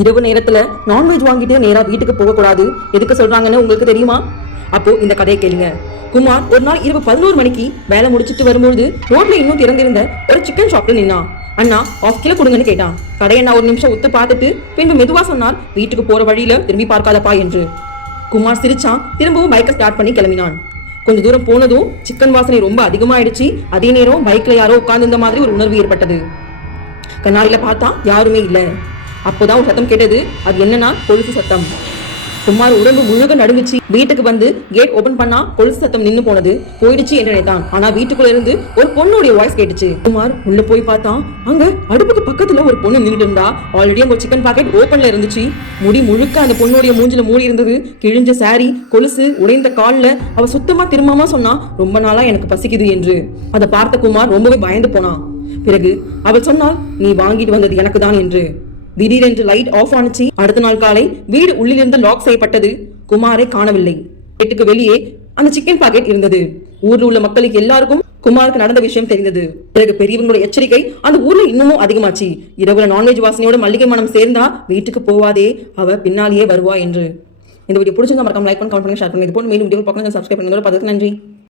இரவு நேரத்துல நான்வெஜ் வாங்கிட்டு நேரா வீட்டுக்கு போக கூடாது, எதுக்கு சொல்றாங்கன்னு உங்களுக்கு தெரியுமா? அப்போ இந்த கதையை கேளுங்க. குமார் ஒரு நாள் இரவு 11 மணிக்கு வேலை முடிச்சிட்டு வரும்போது ரோட்ல இன்னும் திறந்திருந்த ஒரு சிக்கன் ஷாப்ல நின்னான். அண்ணா ½ கிலோ கொடுங்கன்னு கேட்டான். கடையண்ணா ஒரு நிமிஷம் ஒத்து பார்த்துட்டு பின்பு மெதுவா சொன்னார், வீட்டுக்கு போற வழியில திரும்பி பார்க்காதப்பா என்று. குமார் சிரிச்சான். திரும்பவும் பைக்கை ஸ்டார்ட் பண்ணி கிளம்பினான். கொஞ்ச தூரம் போனதும் சிக்கன் வாசனை ரொம்ப அதிகமாயிடுச்சு. அதே நேரம் பைக்ல யாரோ உட்கார்ந்து இந்த மாதிரி ஒரு உணர்வு ஏற்பட்டது. கண்ணாடியில பார்த்தா யாருமே இல்ல. அப்போதான் ஒரு சத்தம் கேட்டது. அது என்னன்னா கொலுசு சத்தம். குமார் உடம்பு முழுக்க நடுங்குச்சு. வீட்டுக்கு வந்து கேட் ஓபன் பண்ணா கொலுசு சத்தம் நின்னு போனது. போயிடுச்சு என்று நினைத்தான். ஆனா வீட்டுக்குள்ள இருந்து ஒரு பொண்ணுடைய வாய்ஸ் கேட்டுச்சு. குமார் உள்ள போய் பார்த்தான். அங்க அடுப்புக்கு பக்கத்துல ஒரு பொண்ணு நின்றுட்டு இருந்தா. ஆல்ரெடி அங்க ஒரு சிக்கன் பாக்கெட் ஓபன்ல இருந்துச்சு. முடி முழுக்க அந்த பொண்ணுடைய மூஞ்சில மூடி இருந்தது. கிழிஞ்ச சாரி, கொலுசு, உடைந்த கால்ல. அவ சுத்தமா திரும்பாம சொன்னா, ரொம்ப நாளா எனக்கு பசிக்குது என்று. அதை பார்த்த குமார் ரொம்பவே பயந்து போனான். பிறகு அவள் சொன்னால், நீ வாங்கிட்டு வந்தது எனக்கு தான் என்று. திடீரென்று லைட் ஆஃப் ஆனிச்சு. அடுத்த நாள் காலை வீடு உள்ளிருந்து லாக் செய்யப்பட்டது. குமாரை காணவில்லை. வீட்டுக்கு வெளியே அந்த சிக்கன் பாக்கெட் இருந்தது. ஊர்ல உள்ள மக்களுக்கு எல்லாருக்கும் குமாருக்கு நடந்த விஷயம் தெரிந்தது. பிறகு பெரியவங்களோட எச்சரிக்கை அந்த ஊர்ல இன்னமும் அதிகமாச்சு. இரவுல நான்வெஜ் வாசனையோட மல்லிகை மனம் சேர்ந்தா வீட்டுக்கு போவாதே, அவ பின்னாலேயே வருவா என்று. இந்த வீடியோ பிடிச்சிருந்தா மறக்காம லைக் பண்ணி கமெண்ட் பண்ணி ஷேர் பண்ணுங்க. இது போல மேலும் வீடியோ பார்க்கணும், சப்ஸ்கிரைப் பண்ணுங்க. நன்றி.